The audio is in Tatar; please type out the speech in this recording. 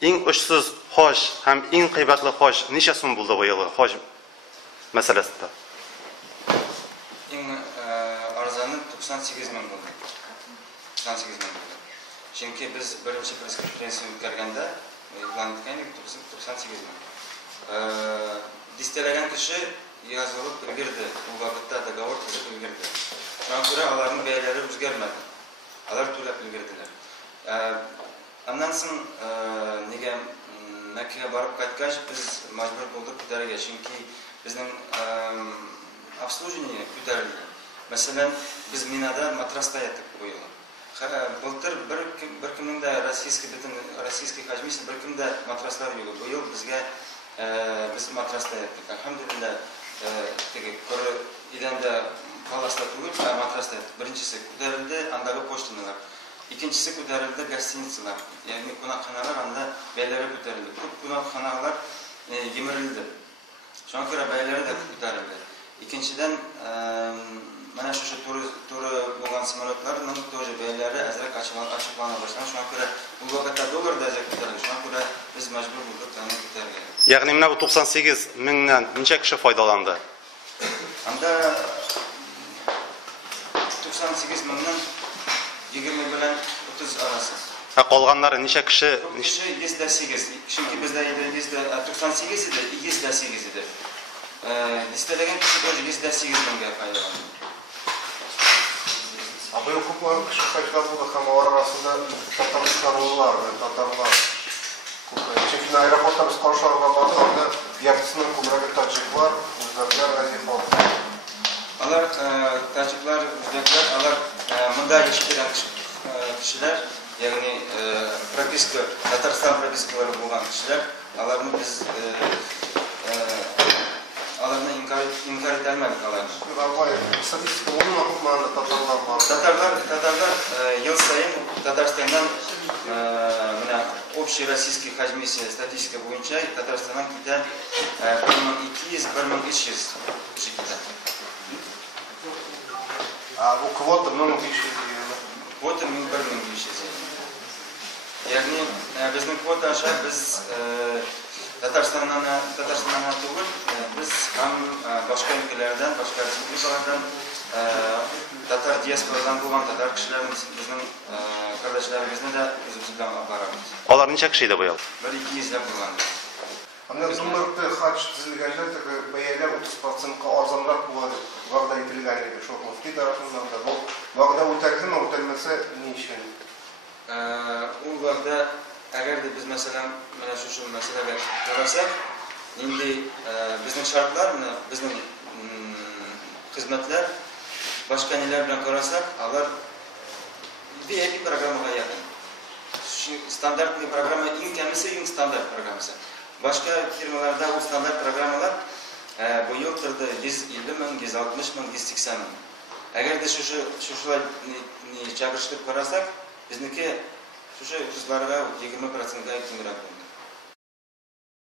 Иң очсыз хош һәм иң кыйбатлы хош ничә сум булды бу елы хош мәсьәләсендә? Иң арзаны 98 мең булды. 98 мең булды. Чөнки без беренче пресс-конференция үткәргәндә план иткәнбез 98 мең. Дистәләгән кеше язылып өлгерде. Ул вакытта договор төзеп өлгерде. Шуңа күрә аларның бәяләре үзгәрмәде. Алар түләп өлгерделәр. Аннан соң нигә Мәккәгә барып кайткач без мәҗбүр булдык күтәрергә, чөнки безнең обслуживание күтәрелде. Мәсәлән, без Минада матраста яттык бу ел. Былтыр бер кемнең дә российский хаҗмисе бер кем дә матраслар юк. Бу ел безгә biz matrasta yaptık. Elhamdülillah körü idende palasta tuğup matrasta yaptık. Birincisi kudarildi andagi poçtinalar. İkincisi kudarildi gastinitsilar. Yani konakhanalar anda beyleri kudarildi. Ko'p konakhanalar yemirildi. Şuna göre beyleri de kudarildi. İkinciden mana şu turu bo'lgan samolyotlarning тоже beyleri azrak açıklana başlagan. Şuna göre bu vaqtda dollar daraja ko'tarildi. Şuna göre biz majbur bo'ldik tani ko'targa. Ягъни менә бу 98 меңнән ничә кеше файдаланды? Анда 98 меңнән 20 белән 30 арасы. Калганнары ничә кеше? 108. Чөнки бездә 98 иде, 108 иде. Листәләгән кеше тоже 108 меңгә файдаланды. Абый укуклар кеше файдаланды һәм алар арасында татарлар. Çünkü aeroportlarımız karşılarına bakıldığında yapısının kumraki taciklar, Uzbekler ve Zifal. Alar taciklar, Uzbekler, alar mında yaşayan kişiler, yani propiska, Tatarstan propiskaları bulan kişiler, alarını biz alarını inkar edemedik alarını. Statistika onun akımlarında Tatarlar var. Tatarlar yıl sayın Tatarstan'dan общий российский хаҗмисе статистика буенча Татарстаннан китә 1200-1300 кеше китә. Bu kvota 1500 Квота 1500. Ягъни безнең квота аша без Татарстаннан түгел, без һәм башка өлкәләрдән, башка республикалардан татар диаспорадан булган татар кешеләребез безнең кардәшләребезне дә үзебез белән алабыз. Алар ничә кеше иде бу ел? 1200 ләп булган. Анда Зумрукта хаҗ төзелгәндә бәяләр 30% арзанрак булды. Вакыт ителгән иде шул муфти тарафыннан да. Бу вакытта үтәлдеме, үтәлмәсә ни өчен? Ул вакытта әгәр дә без мәсәлән менә шушы мәсьәләгә карасак, инде безнең шартлар, менә безнең хезмәтләр başka neler bilen kararsak, alır bir programına yakın. Standart bir programı imkanlısı standart programısı. Başka firmalarda o standart programlar bu yıl tırda 150 min, 160 min, 180 min. Eğer de şuşular çağrıştırıp kararsak, bizdeki şuşu 30'lara 20%'a yakın bırakın.